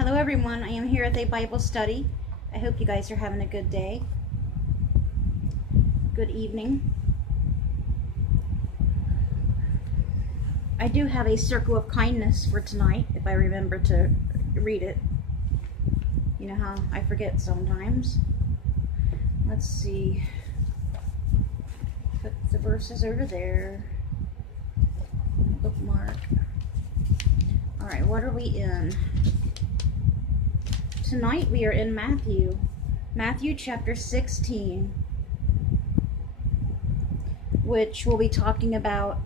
Hello everyone, I am here at a Bible study. I hope you guys are having a good day. Good evening. I do have a circle of kindness for tonight, if I remember to read it. You know how I forget sometimes. Let's see. Put the verses over there. Bookmark. Alright, what are we in? Tonight we are in Matthew chapter 16, which will be talking about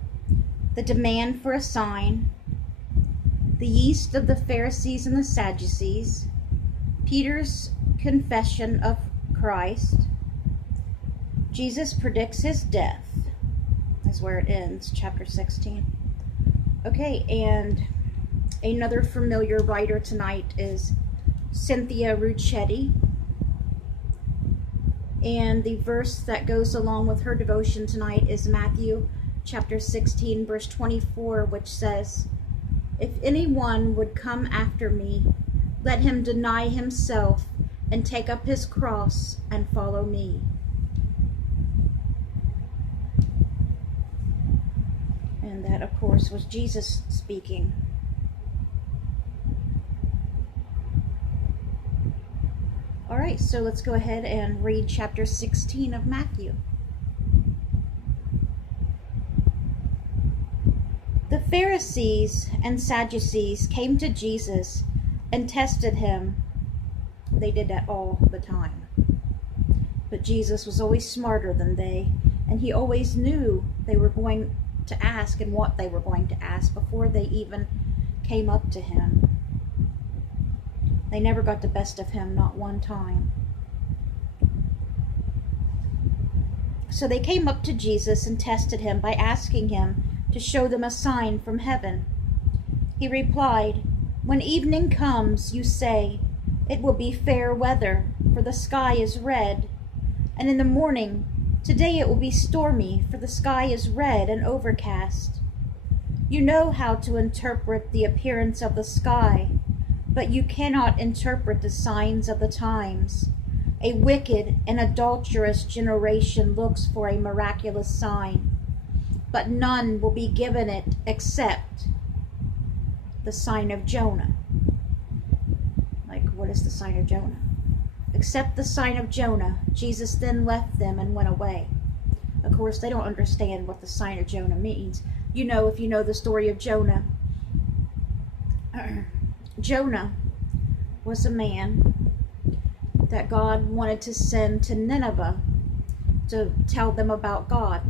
the demand for a sign, the yeast of the Pharisees and the Sadducees, Peter's confession of Christ, Jesus predicts his death, is where it ends, chapter 16. Okay, and another familiar writer tonight is Cynthia Ruccetti, and the verse that goes along with her devotion tonight is Matthew chapter 16 verse 24, which says, "If anyone would come after me, let him deny himself and take up his cross and follow me." And that, of course, was Jesus speaking. All right, so let's go ahead and read chapter 16 of Matthew. The Pharisees and Sadducees came to Jesus and tested him. They did that all the time. But Jesus was always smarter than they, and he always knew they were going to ask and what they were going to ask before they even came up to him. They never got the best of him, not one time. So they came up to Jesus and tested him by asking him to show them a sign from heaven. He replied, "When evening comes, you say, 'It will be fair weather, for the sky is red.' And in the morning, 'Today it will be stormy, for the sky is red and overcast.' You know how to interpret the appearance of the sky, but you cannot interpret the signs of the times. A wicked and adulterous generation looks for a miraculous sign, but none will be given it except the sign of Jonah." Like, what is the sign of Jonah? Except the sign of Jonah. Jesus then left them and went away. Of course, they don't understand what the sign of Jonah means. You know, if you know the story of Jonah, Jonah was a man that God wanted to send to Nineveh to tell them about God.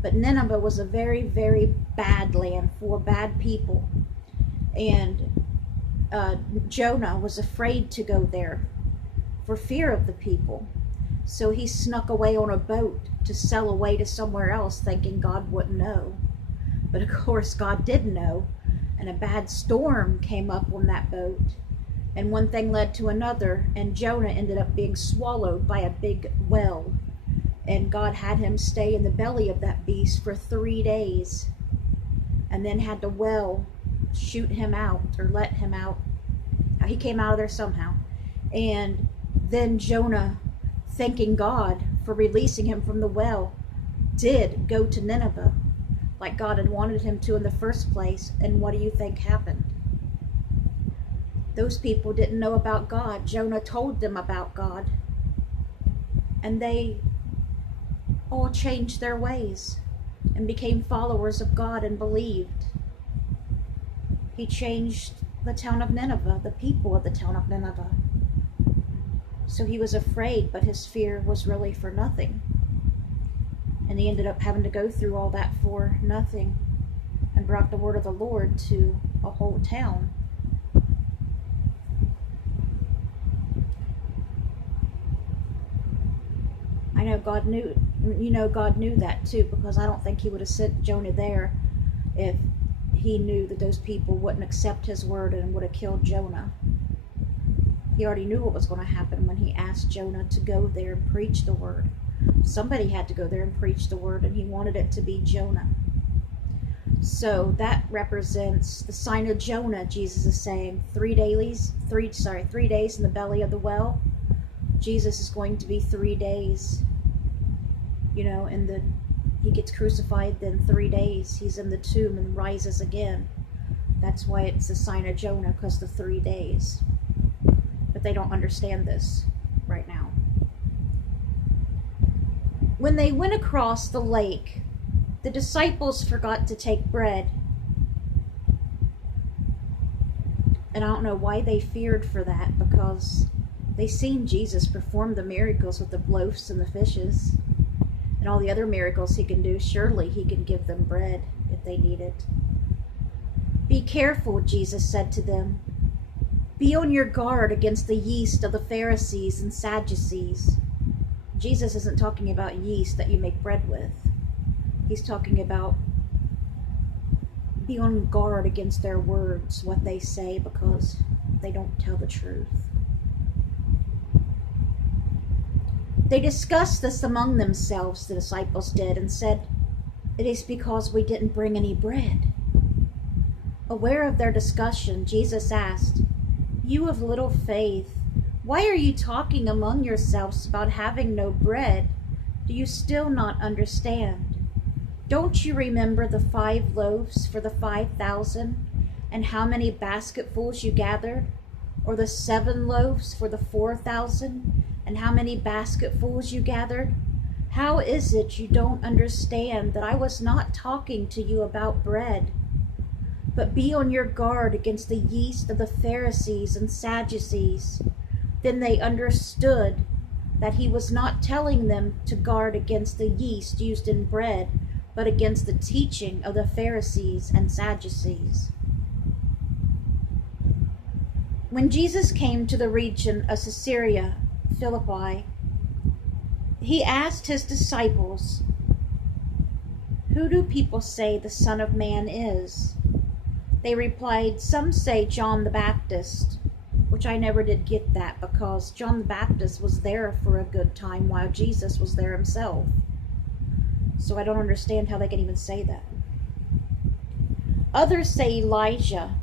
But Nineveh was a very, very bad land full of bad people. And Jonah was afraid to go there for fear of the people. So he snuck away on a boat to sail away to somewhere else, thinking God wouldn't know. But of course God did know. And a bad storm came up on that boat, and one thing led to another, and Jonah ended up being swallowed by a big whale, and God had him stay in the belly of that beast for 3 days, and then had the whale shoot him out, or let him out. He came out of there somehow. And then Jonah, thanking God for releasing him from the whale, did go to Nineveh like God had wanted him to in the first place. And what do you think happened? Those people didn't know about God. Jonah told them about God. And they all changed their ways and became followers of God and believed. He changed the town of Nineveh, the people of the town of Nineveh. So he was afraid, but his fear was really for nothing. And he ended up having to go through all that for nothing, and brought the word of the Lord to a whole town. I know God knew, God knew that too, because I don't think he would have sent Jonah there if he knew that those people wouldn't accept his word and would have killed Jonah. He already knew what was going to happen when he asked Jonah to go there and preach the word. Somebody had to go there and preach the word, and he wanted it to be Jonah. So that represents the sign of Jonah. Jesus is saying 3 days in the belly of the well. Jesus is going to be 3 days, and he gets crucified, then 3 days he's in the tomb and rises again. That's why it's the sign of Jonah, because the 3 days. But they don't understand this right now. When they went across the lake, the disciples forgot to take bread. And I don't know why they feared for that, because they seen Jesus perform the miracles with the loaves and the fishes and all the other miracles he can do. Surely he can give them bread if they need it. Be careful, Jesus said to them. Be on your guard against the yeast of the Pharisees and Sadducees. Jesus isn't talking about yeast that you make bread with. He's talking about be on guard against their words, what they say, because they don't tell the truth. They discussed this among themselves, the disciples did, and said, "It is because we didn't bring any bread." Aware of their discussion, Jesus asked, "You of little faith, why are you talking among yourselves about having no bread? Do you still not understand? Don't you remember the 5 loaves for the 5,000 and how many basketfuls you gathered? Or the 7 loaves for the 4,000 and how many basketfuls you gathered? How is it you don't understand that I was not talking to you about bread? But be on your guard against the yeast of the Pharisees and Sadducees." Then they understood that he was not telling them to guard against the yeast used in bread, but against the teaching of the Pharisees and Sadducees. When Jesus came to the region of Caesarea Philippi, he asked his disciples, "Who do people say the Son of Man is?" They replied, "Some say John the Baptist," which I never did get that, because John the Baptist was there for a good time while Jesus was there himself. So I don't understand how they can even say that. Others say Elijah,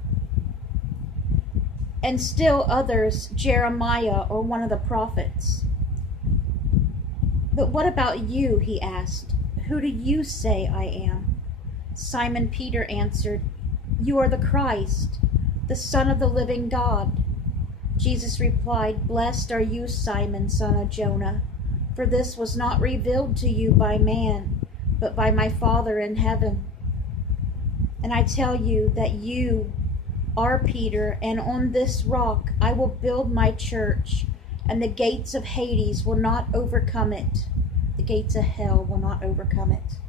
and still others Jeremiah or one of the prophets. "But what about you?" he asked. "Who do you say I am?" Simon Peter answered, "You are the Christ, the Son of the living God." Jesus replied, "Blessed are you, Simon, son of Jonah, for this was not revealed to you by man, but by my Father in heaven. And I tell you that you are Peter, and on this rock I will build my church, and the gates of Hades will not overcome it." The gates of hell will not overcome it.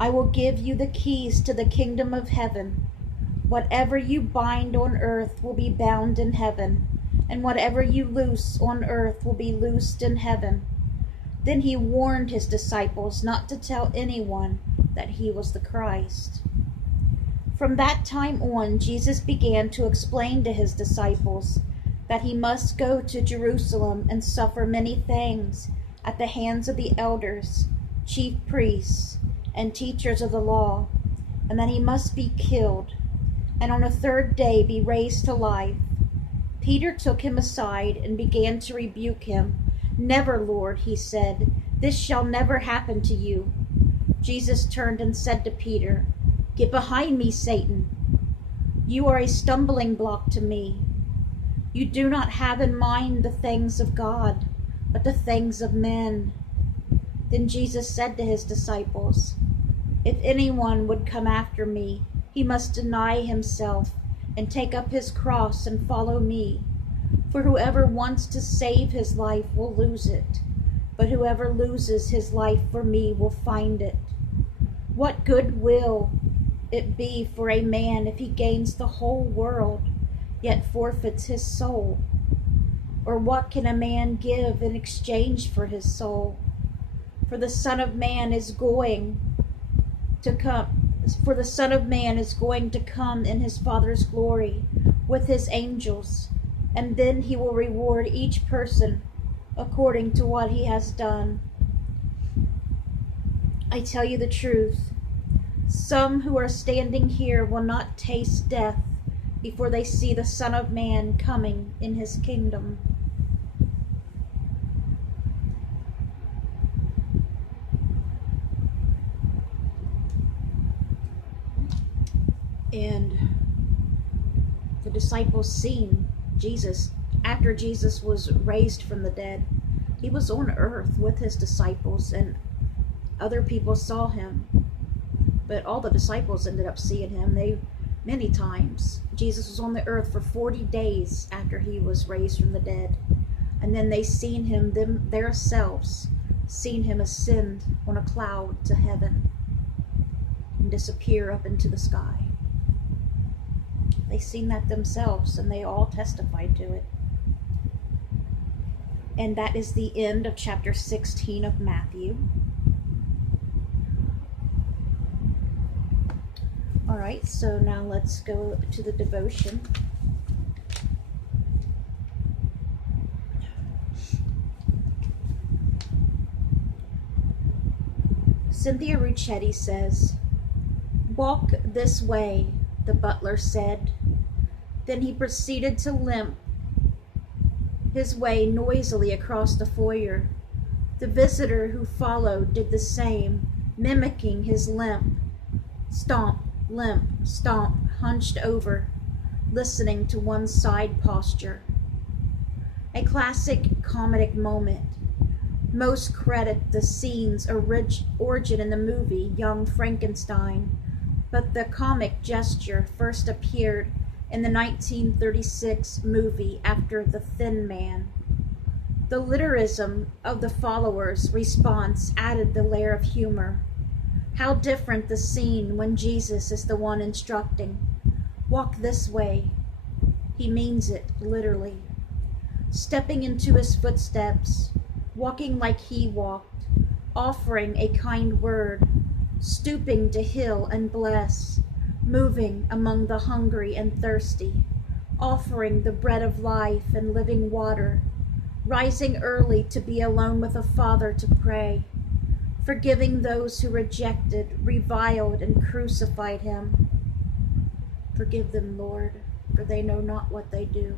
"I will give you the keys to the kingdom of heaven. Whatever you bind on earth will be bound in heaven, and whatever you loose on earth will be loosed in heaven." Then he warned his disciples not to tell anyone that he was the Christ. From that time on, Jesus began to explain to his disciples that he must go to Jerusalem and suffer many things at the hands of the elders, chief priests, and teachers of the law, and that he must be killed, and on the 3rd day be raised to life. Peter took him aside and began to rebuke him. "Never, Lord," he said, "this shall never happen to you." Jesus turned and said to Peter, "Get behind me, Satan. You are a stumbling block to me. You do not have in mind the things of God, but the things of men." Then Jesus said to his disciples, "If anyone would come after me, he must deny himself and take up his cross and follow me. For whoever wants to save his life will lose it, but whoever loses his life for me will find it. What good will it be for a man if he gains the whole world, yet forfeits his soul? Or what can a man give in exchange for his soul? For the Son of Man is going to come in his Father's glory with his angels, and then he will reward each person according to what he has done. I tell you the truth, some who are standing here will not taste death before they see the Son of Man coming in his kingdom. And the disciples seen Jesus after Jesus was raised from the dead. He was on earth with his disciples, and other people saw him, but all the disciples ended up seeing him. Many times. Jesus was on the earth for 40 days after he was raised from the dead, and then they seen him themselves, seen him ascend on a cloud to heaven and disappear up into the sky. They seen that themselves, and they all testified to it. And that is the end of chapter 16 of Matthew. All right, so now let's go to the devotion. Cynthia Ruccetti says, "Walk this way," the butler said. Then he proceeded to limp his way noisily across the foyer. The visitor who followed did the same, mimicking his limp. Stomp, limp, stomp, hunched over, listening to one side posture. A classic comedic moment. Most credit the scene's origin in the movie Young Frankenstein, but the comic gesture first appeared in the 1936 movie After the Thin Man. The literism of the followers' response added the layer of humor. How different the scene when Jesus is the one instructing. Walk this way. He means it, literally. Stepping into his footsteps, walking like he walked, offering a kind word, stooping to heal and bless, moving among the hungry and thirsty, offering the bread of life and living water, rising early to be alone with the Father to pray, forgiving those who rejected, reviled, and crucified him. Forgive them, Lord, for they know not what they do.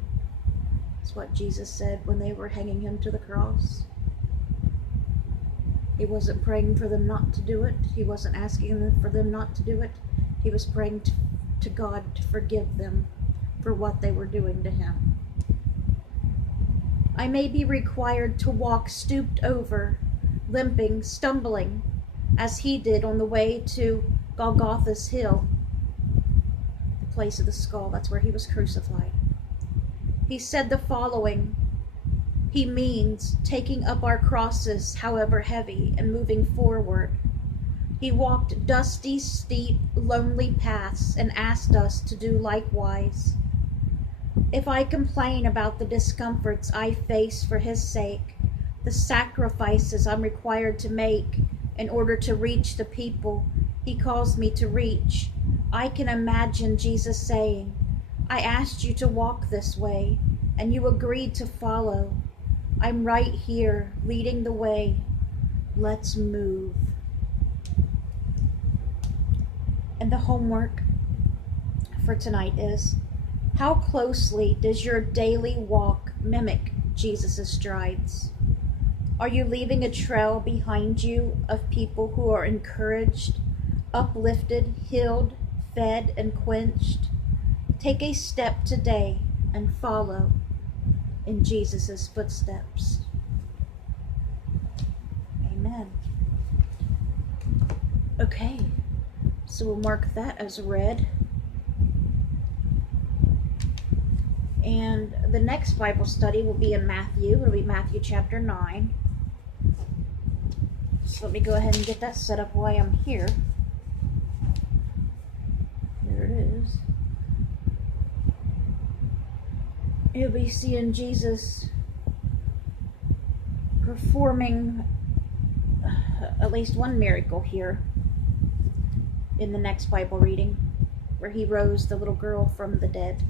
That's what Jesus said when they were hanging him to the cross. He wasn't praying for them not to do it. He wasn't asking them for them not to do it. He was praying to God to forgive them for what they were doing to him. I may be required to walk stooped over, limping, stumbling, as he did on the way to Golgotha's hill, the place of the skull. That's where he was crucified. He said the following. He means taking up our crosses, however heavy, and moving forward. He walked dusty, steep, lonely paths and asked us to do likewise. If I complain about the discomforts I face for his sake, the sacrifices I'm required to make in order to reach the people he calls me to reach, I can imagine Jesus saying, I asked you to walk this way, and you agreed to follow. I'm right here, leading the way. Let's move. And the homework for tonight is, how closely does your daily walk mimic Jesus' strides? Are you leaving a trail behind you of people who are encouraged, uplifted, healed, fed, and quenched? Take a step today and follow in Jesus' footsteps. Amen. Okay, so we'll mark that as read. And the next Bible study will be in Matthew. It'll be Matthew chapter 9. So let me go ahead and get that set up while I'm here. There it is. You'll be seeing Jesus performing at least one miracle here in the next Bible reading, where he rose the little girl from the dead.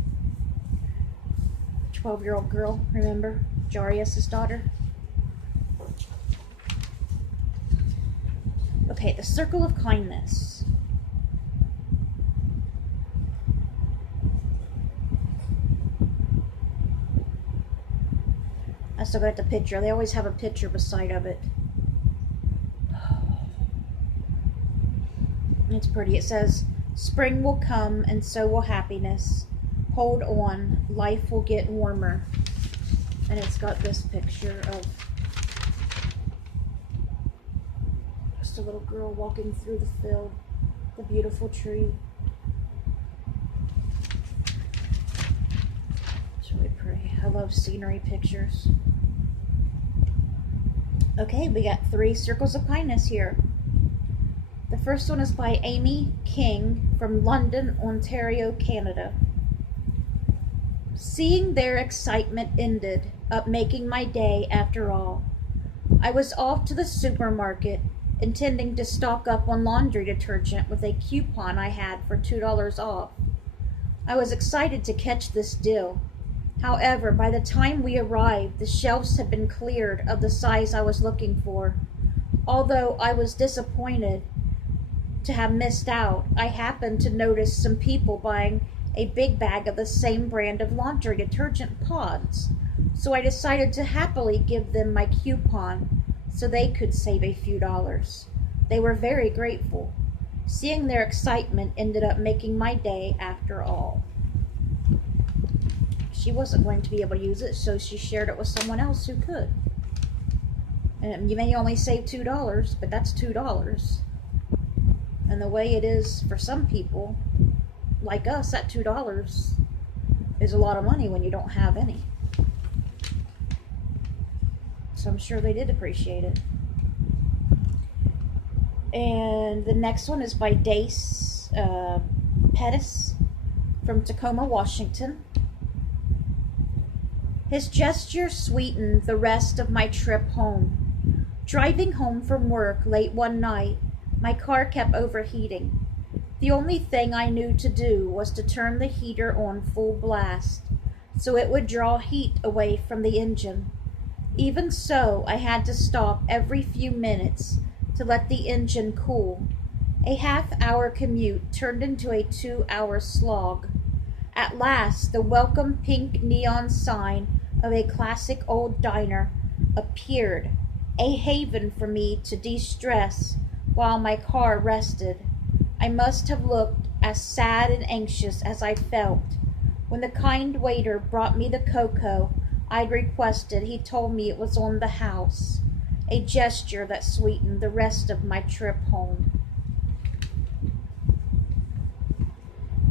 12-year-old girl, remember? Jairus' daughter. Okay. Okay, the circle of kindness. I still got the picture. They always have a picture beside of it. It's pretty. It says, "Spring will come and so will happiness. Hold on, life will get warmer." And it's got this picture of just a little girl walking through the field, the beautiful tree. It's really pretty. I love scenery pictures. Okay, we got 3 circles of kindness here. The first one is by Amy King from London, Ontario, Canada. Seeing their excitement ended up making my day after all. I was off to the supermarket, intending to stock up on laundry detergent with a coupon I had for $2 off. I was excited to catch this deal. However, by the time we arrived, the shelves had been cleared of the size I was looking for. Although I was disappointed to have missed out, I happened to notice some people buying a big bag of the same brand of laundry detergent pods, so I decided to happily give them my coupon so they could save a few dollars. They were very grateful. Seeing their excitement ended up making my day after all. She wasn't going to be able to use it, so she shared it with someone else who could. And you may only save $2, but that's $2. And the way it is for some people, like us, that $2 is a lot of money when you don't have any. So I'm sure they did appreciate it. And the next one is by Dace Pettis from Tacoma, Washington. His gesture sweetened the rest of my trip home. Driving home from work late one night, my car kept overheating. The only thing I knew to do was to turn the heater on full blast, so it would draw heat away from the engine. Even so, I had to stop every few minutes to let the engine cool. A half-hour commute turned into a 2-hour slog. At last, the welcome pink neon sign of a classic old diner appeared, a haven for me to de-stress while my car rested. I must have looked as sad and anxious as I felt. When the kind waiter brought me the cocoa I'd requested, he told me it was on the house, a gesture that sweetened the rest of my trip home.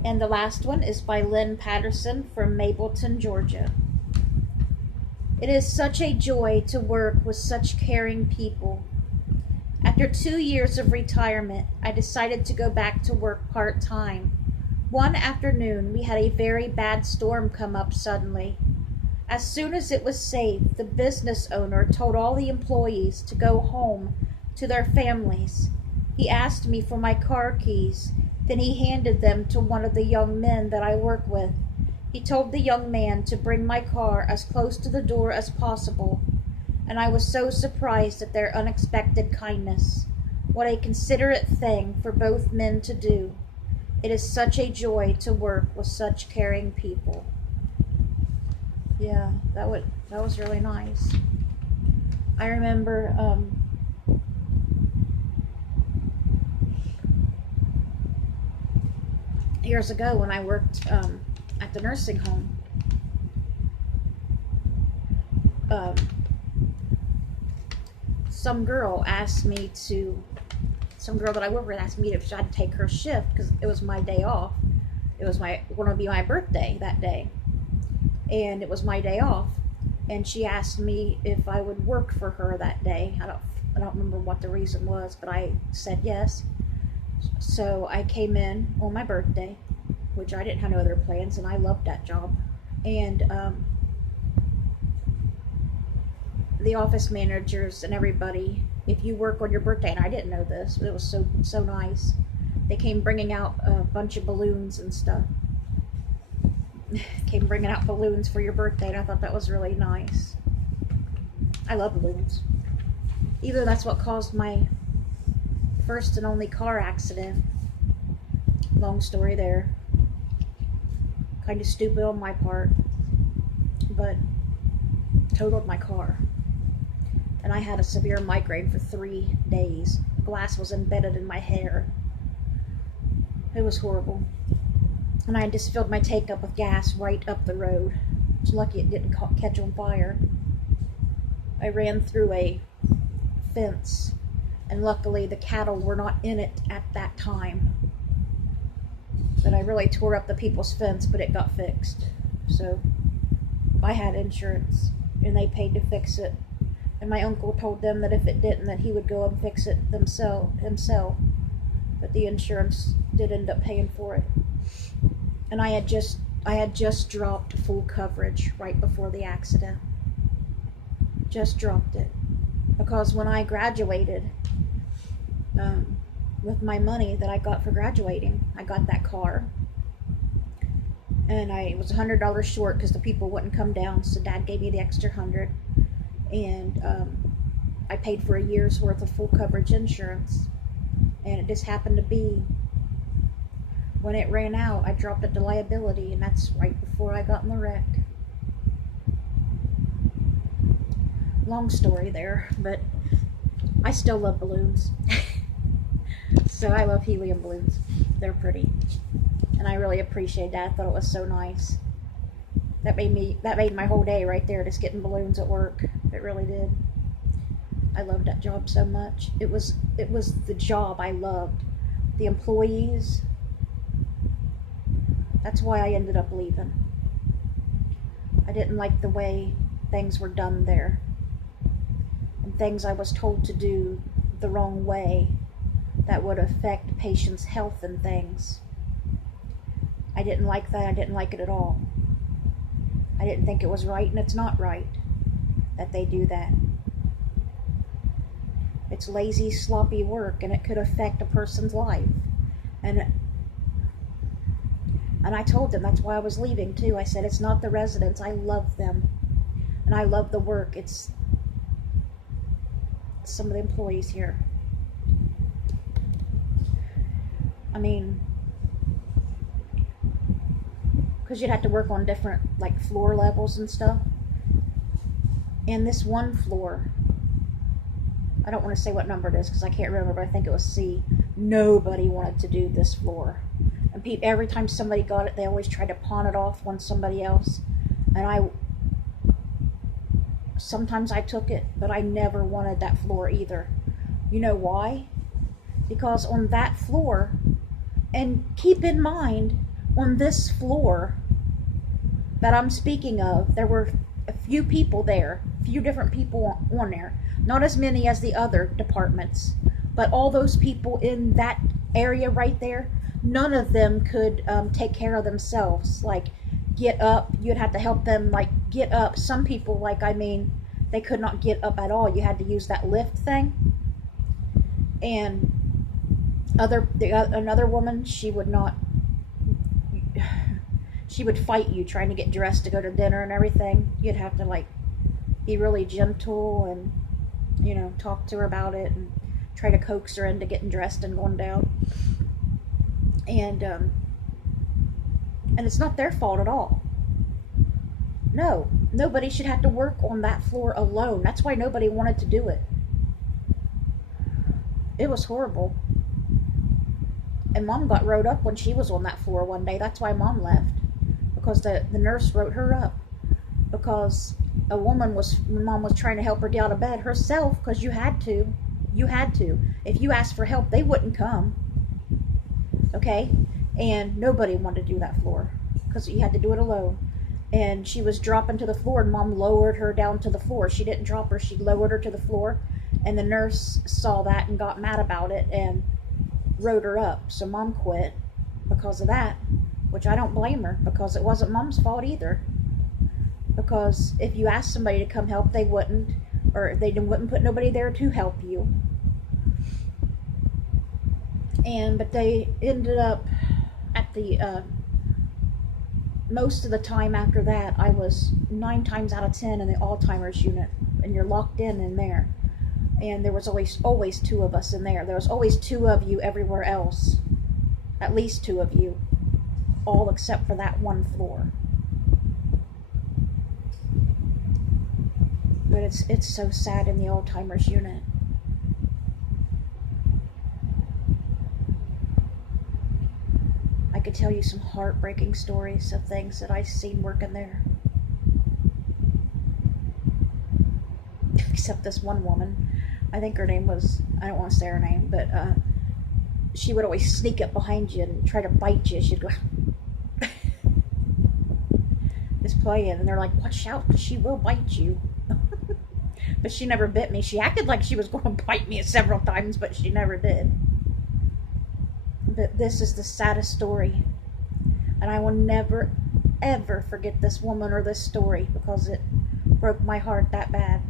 And the last one is by Lynn Patterson from Mapleton, Georgia. It is such a joy to work with such caring people. After 2 years of retirement, I decided to go back to work part-time. One afternoon, we had a very bad storm come up suddenly. As soon as it was safe, the business owner told all the employees to go home to their families. He asked me for my car keys, then he handed them to one of the young men that I work with. He told the young man to bring my car as close to the door as possible, and I was so surprised at their unexpected kindness. What a considerate thing for both men to do. It is such a joy to work with such caring people. Yeah, that was really nice. I remember years ago when I worked at the nursing home. Some girl that I work with asked me if I'd take her shift because it was my day off. It was going to be my birthday that day, and it was my day off. And she asked me if I would work for her that day. I don't remember what the reason was, but I said yes. So I came in on my birthday, which I didn't have no other plans, and I loved that job. And the office managers and everybody, if you work on your birthday, and I didn't know this, but it was so nice. They came bringing out a bunch of balloons and stuff. Came bringing out balloons for your birthday, and I thought that was really nice. I love balloons. Even though that's what caused my first and only car accident. Long story there. Kind of stupid on my part, but totaled my car. And I had a severe migraine for 3 days. Glass was embedded in my hair. It was horrible. And I just filled my tank up with gas right up the road. It's lucky it didn't catch on fire. I ran through a fence, and luckily the cattle were not in it at that time. But I really tore up the people's fence, but it got fixed. So I had insurance, and they paid to fix it. And my uncle told them that if it didn't, that he would go and fix it himself. But the insurance did end up paying for it. And I had just dropped full coverage right before the accident. Just dropped it. Because when I graduated, with my money that I got for graduating, I got that car. And I was $100 short because the people wouldn't come down, so Dad gave me the extra 100. And I paid for a year's worth of full coverage insurance. And it just happened to be, when it ran out, I dropped it to liability, and that's right before I got in the wreck. Long story there, but I still love balloons. So I love helium balloons. They're pretty. And I really appreciate that. I thought it was so nice. That made my whole day right there, just getting balloons at work. It really did. I loved that job so much. It was the job I loved. The employees. That's why I ended up leaving. I didn't like the way things were done there. And things I was told to do the wrong way that would affect patients' health and things. I didn't like that. I didn't like it at all. I didn't think it was right, and it's not right that they do that. It's lazy, sloppy work, and it could affect a person's life. And I told them that's why I was leaving too. I said, it's not the residents. I love them. And I love the work. It's some of the employees here. I mean, because you'd have to work on different, like, floor levels and stuff. And this one floor, I don't want to say what number it is because I can't remember, but I think it was C. Nobody wanted to do this floor. And every time somebody got it, they always tried to pawn it off on somebody else. And sometimes I took it, but I never wanted that floor either. You know why? Because on that floor, and keep in mind, on this floor that I'm speaking of, there were a few people there, a few different people on there. Not as many as the other departments, but all those people in that area right there, none of them could take care of themselves. Like, get up, you'd have to help them, like, get up. Some people, they could not get up at all. You had to use that lift thing. And another woman, she would fight you trying to get dressed to go to dinner and everything. You'd have to, like, be really gentle and, you know, talk to her about it and try to coax her into getting dressed and going down. And it's not their fault at all. No, nobody should have to work on that floor alone. That's why nobody wanted to do it. It was horrible. And Mom got wrote up when she was on that floor one day. That's why Mom left. Because the nurse wrote her up. Because Mom was trying to help her get out of bed herself, because you had to. You had to. If you asked for help, they wouldn't come. Okay? And nobody wanted to do that floor, because you had to do it alone. And she was dropping to the floor, and Mom lowered her down to the floor. She didn't drop her, she lowered her to the floor. And the nurse saw that and got mad about it and wrote her up. So Mom quit because of that, which I don't blame her, because it wasn't Mom's fault either. Because if you asked somebody to come help, they wouldn't, or they wouldn't put nobody there to help you. But they ended up at the most of the time after that, I was 9 times out of 10 in the Alzheimer's unit, and you're locked in there. And there was always two of us in there. There was always two of you everywhere else. At least two of you. All except for that one floor. But it's so sad in the Alzheimer's unit. I could tell you some heartbreaking stories of things that I've seen working there. Except this one woman. I think her name was, I don't want to say her name, but she would always sneak up behind you and try to bite you. She'd go, just playing, and they're like, watch out, because she will bite you. But she never bit me. She acted like she was going to bite me several times, but she never did. But this is the saddest story. And I will never, ever forget this woman or this story, because it broke my heart that bad.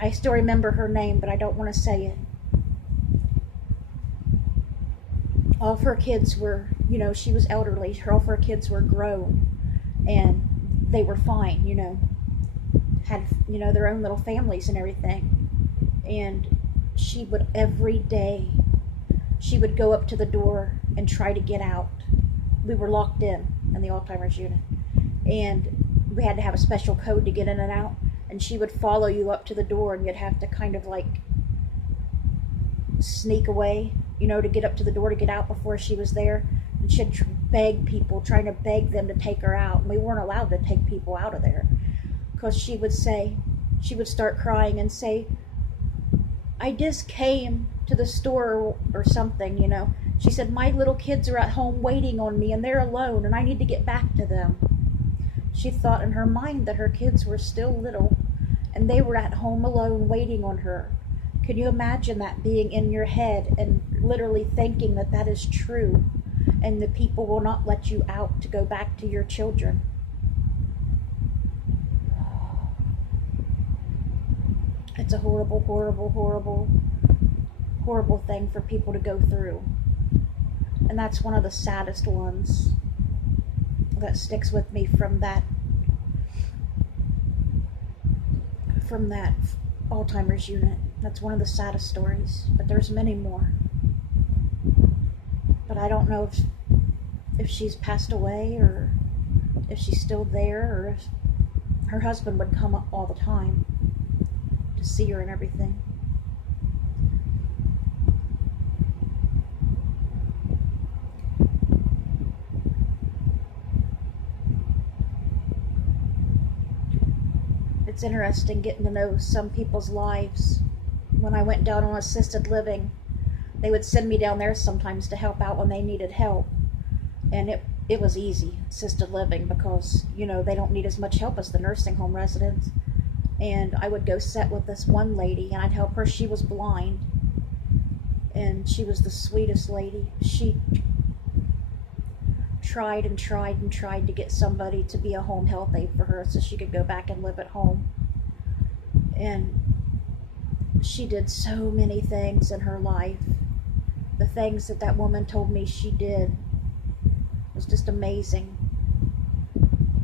I still remember her name, but I don't want to say it. All of her kids were, you know, she was elderly. All of her kids were grown, and they were fine, you know. Had, you know, their own little families and everything. And she would, every day, she would go up to the door and try to get out. We were locked in the Alzheimer's unit. And we had to have a special code to get in and out. And she would follow you up to the door, and you'd have to kind of like sneak away, you know, to get up to the door to get out before she was there. And she'd beg people, trying to beg them to take her out. And we weren't allowed to take people out of there. Because she would start crying and say, I just came to the store or something, you know. She said, my little kids are at home waiting on me, and they're alone, and I need to get back to them. She thought in her mind that her kids were still little, and they were at home alone waiting on her. Can you imagine that being in your head and literally thinking that that is true, and the people will not let you out to go back to your children? It's a horrible, horrible, horrible, horrible thing for people to go through. And that's one of the saddest ones that sticks with me from that Alzheimer's unit. That's one of the saddest stories, but there's many more. But I don't know if she's passed away, or if she's still there, or if her husband would come up all the time to see her and everything. It's interesting getting to know some people's lives. When I went down on assisted living, they would send me down there sometimes to help out when they needed help. And it was easy, assisted living, because, you know, they don't need as much help as the nursing home residents. And I would go sit with this one lady, and I'd help her. She was blind, and she was the sweetest lady. She tried and tried and tried to get somebody to be a home health aide for her so she could go back and live at home. And she did so many things in her life. The things that woman told me she did was just amazing.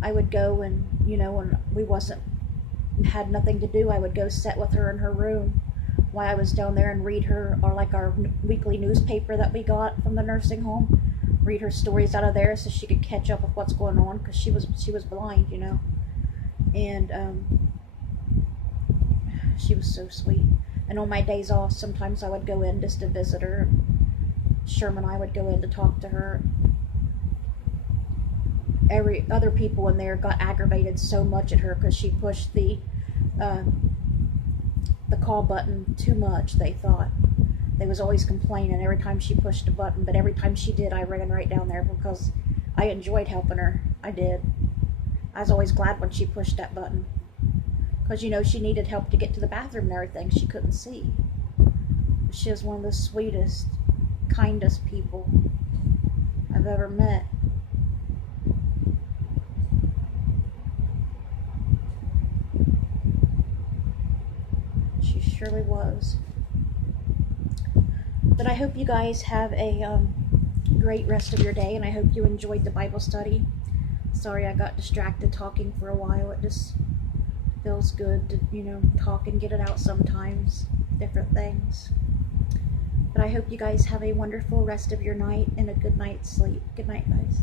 I would go, and, you know, when we had nothing to do, I would go sit with her in her room while I was down there and read her, or like our weekly newspaper that we got from the nursing home, read her stories out of there so she could catch up with what's going on, because she was blind, you know. And she was so sweet. And on my days off, sometimes I would go in just to visit her. Sherman and I would go in to talk to her. Every other people in there got aggravated so much at her because she pushed the call button too much, they thought. They was always complaining every time she pushed a button, but every time she did, I ran right down there because I enjoyed helping her. I did. I was always glad when she pushed that button, because, you know, she needed help to get to the bathroom and everything. She couldn't see. She was one of the sweetest, kindest people I've ever met. She surely was. But I hope you guys have a great rest of your day, and I hope you enjoyed the Bible study. Sorry I got distracted talking for a while. It just Feels good to, talk and get it out sometimes, different things. But I hope you guys have a wonderful rest of your night and a good night's sleep. Good night, guys.